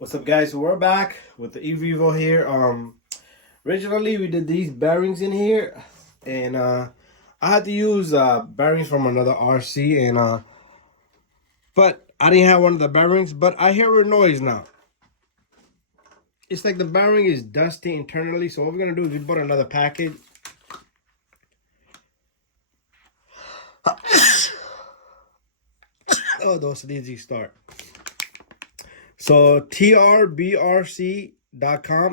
What's up, guys? So we're back with the E-REVO here. Originally we did these bearings in here, and I had to use bearings from another RC, and but I didn't have one of the bearings. But I hear a noise now. It's like the bearing is dusty internally. So what we're gonna do is we put another package. Oh, those are easy start. So trbrc.com,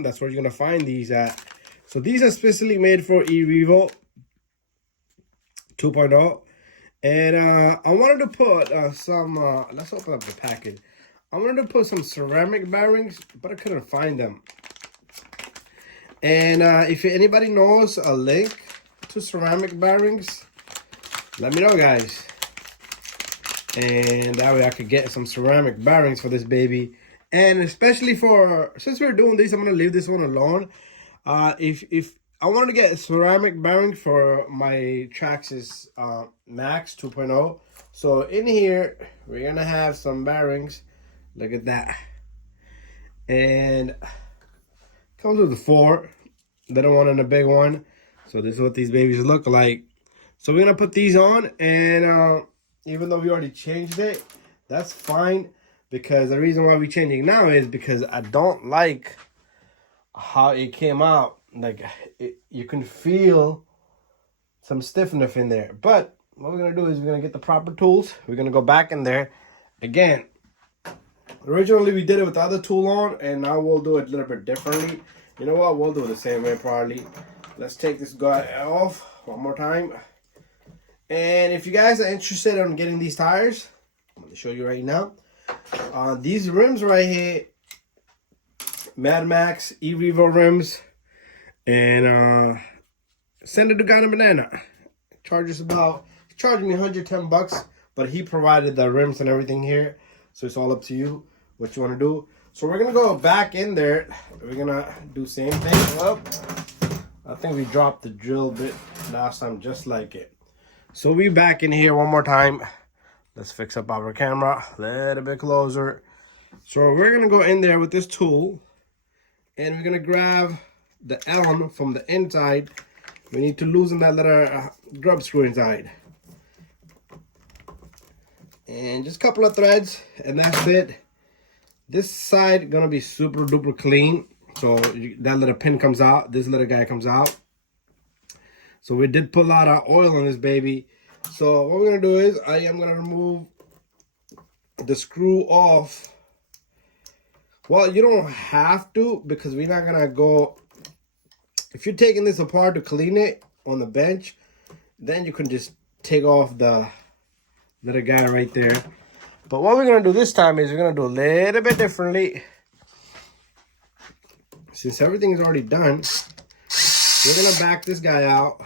that's where you're gonna find these at. So these are specially made for E-REVO 2.0. And I wanted to put some, let's open up the package. I wanted to put some ceramic bearings, but I couldn't find them. And if anybody knows a link to ceramic bearings, let me know, guys. And that way I could get some ceramic bearings for this baby. And especially for, since we're doing this, I'm going to leave this one alone. If I wanted to get ceramic bearings for my Traxxas Max 2.0. So in here, we're going to have some bearings. Look at that. And comes with the 4. They don't want in a big one. So this is what these babies look like. So we're going to put these on, and even though we already changed it, that's fine, because the reason why we're changing now is because I don't like how it came out. Like, you can feel some stiffness in there. But what we're going to do is we're going to get the proper tools. We're going to go back in there. Again, originally we did it with the other tool on, and now we'll do it a little bit differently. You know what? We'll do it the same way probably. Let's take this guy off one more time. And if you guys are interested in getting these tires, I'm going to show you right now. These rims right here, Mad Max E-REVO rims, and send it to Ghana Banana. Charges about, he charged me 110 bucks, but he provided the rims and everything here. So it's all up to you what you want to do. So we're going to go back in there. We're going to do same thing. Well, I think we dropped the drill bit last time just like it. So we back in here one more time. Let's fix up our camera a little bit closer. So we're gonna go in there with this tool, and we're gonna grab the Allen from the inside. We need to loosen that little grub screw inside. And just a couple of threads, and that's it. This side gonna be super duper clean. So that little pin comes out, this little guy comes out. So we did put a lot of oil on this baby. So what we're going to do is I am going to remove the screw off. Well, you don't have to, because we're not going to go. If you're taking this apart to clean it on the bench, then you can just take off the little guy right there. But what we're going to do this time is we're going to do a little bit differently. Since everything is already done, we're going to back this guy out.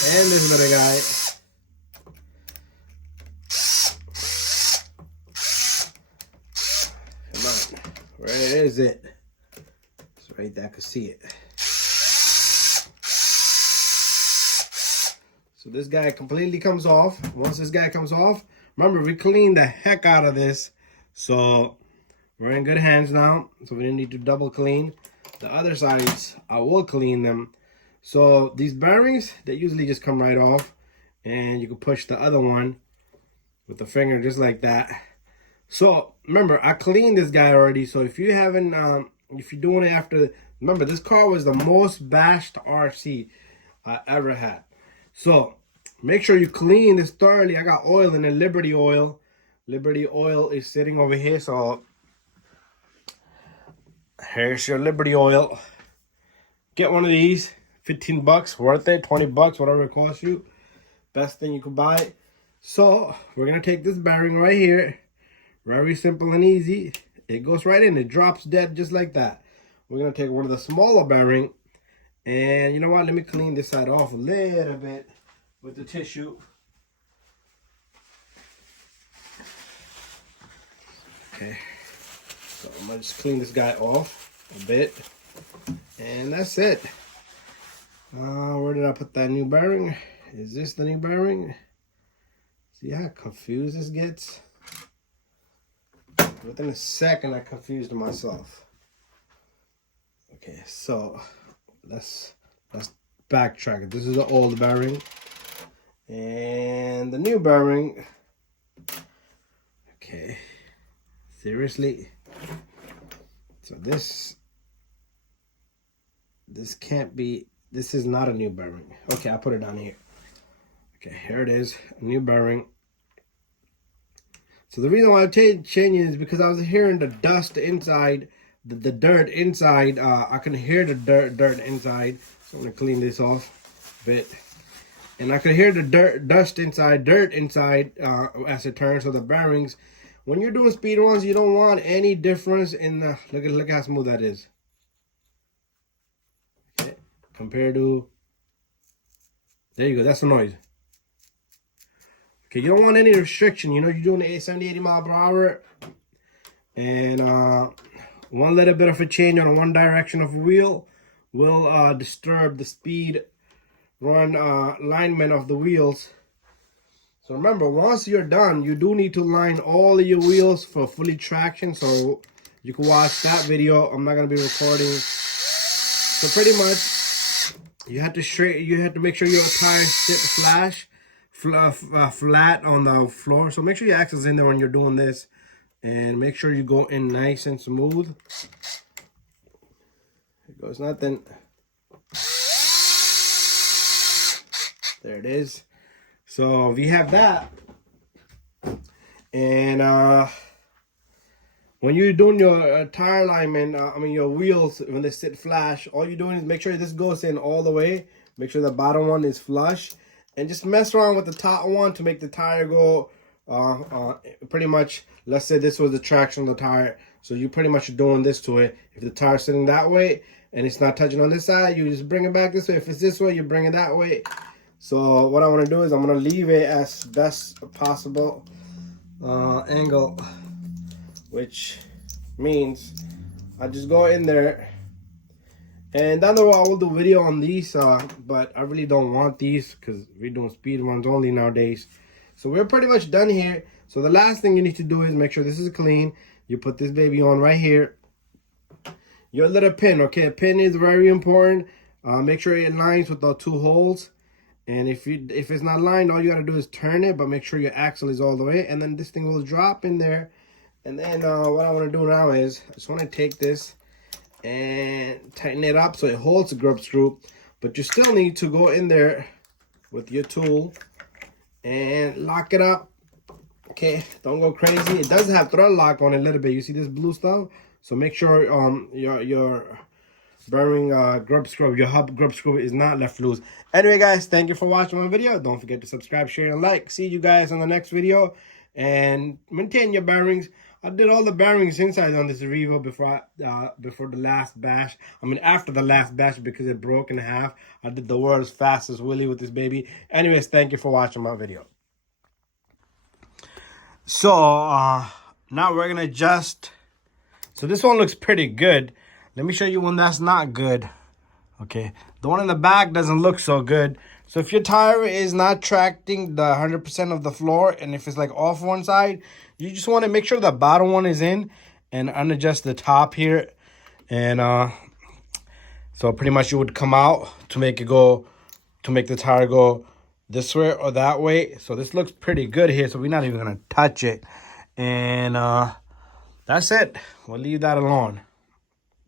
And this little guy. Come on. Where is it? It's right there. I can see it. So this guy completely comes off. Once this guy comes off, remember, we cleaned the heck out of this. So we're in good hands now. So we didn't need to double clean. The other sides, I will clean them. So these bearings, they usually just come right off, and you can push the other one with the finger just like that. So remember, I cleaned this guy already. So if you haven't, if you're doing it after, remember, this car was the most bashed RC I ever had. So make sure you clean this thoroughly. I got oil in it, Liberty oil. Liberty oil is sitting over here. So here's your Liberty oil. Get one of these. 15 bucks, worth it. 20 bucks, whatever it costs you. Best thing you could buy. So we're gonna take this bearing right here. Very simple and easy. It goes right in. It drops dead just like that. We're gonna take one of the smaller bearing, and you know what? Let me clean this side off a little bit with the tissue. Okay. So I'm gonna just clean this guy off a bit, and that's it. Where did I put that new bearing? Is this the new bearing? See how confused this gets? Within a second, I confused myself. Okay, so let's backtrack. This is the old bearing, and the new bearing. Okay, seriously. So this can't be. This is not a new bearing. Okay, I'll put it down here. Okay, here it is, a new bearing. So the reason why I'm changing is because I was hearing the dust inside, the dirt inside. I can hear the dirt inside. So I'm gonna clean this off a bit, and I can hear the dirt inside as it turns. So the bearings, when you're doing speed runs, you don't want any difference in the look how smooth that is. Okay, compared to, there you go. That's the noise. Okay, you don't want any restriction. You know, you're doing 70, 80 mile per hour. And one little bit of a change on one direction of a wheel will disturb the speed run alignment of the wheels. So remember, once you're done, you do need to line all of your wheels for fully traction. So you can watch that video. I'm not going to be recording. So pretty much, you have to make sure your tires sit flat on the floor. So make sure your axle's in there when you're doing this, and make sure you go in nice and smooth. It goes nothing. There it is. So we have that, and when you're doing your tire alignment, your wheels, when they sit flush, all you're doing is make sure this goes in all the way. Make sure the bottom one is flush. And just mess around with the top one to make the tire go pretty much. Let's say this was the traction of the tire. So you pretty much are doing this to it. If the tire's sitting that way and it's not touching on this side, you just bring it back this way. If it's this way, you bring it that way. So what I want to do is I'm going to leave it as best possible angle, which means I just go in there. And down the road, I will do video on these, but I really don't want these because we're doing speed runs only nowadays. So we're pretty much done here. So the last thing you need to do is make sure this is clean. You put this baby on right here. Your little pin, okay? A pin is very important. Make sure it lines with the two holes. And if it's not lined, all you gotta do is turn it, but make sure your axle is all the way. And then this thing will drop in there. And then what I want to do now is I just want to take this and tighten it up so it holds the grub screw, but you still need to go in there with your tool and lock it up. Okay, don't go crazy. It does have thread lock on it a little bit. You see this blue stuff? So make sure your bearing grub screw, your hub grub screw is not left loose. Anyway guys, thank you for watching my video. Don't forget to subscribe, share, and like. See you guys on the next video, and maintain your bearings. I did all the bearings inside on this E-REVO before the last bash. After the last bash, because it broke in half. I did the world's fastest wheelie with this baby. Anyways, thank you for watching my video. So now we're gonna adjust. So this one looks pretty good. Let me show you one that's not good. Okay, the one in the back doesn't look so good. So if your tire is not tracting the 100% of the floor, and if it's like off one side, you just want to make sure the bottom one is in and unadjust the top here. And so pretty much you would come out to make the tire go this way or that way. So this looks pretty good here. So we're not even going to touch it. And that's it. We'll leave that alone.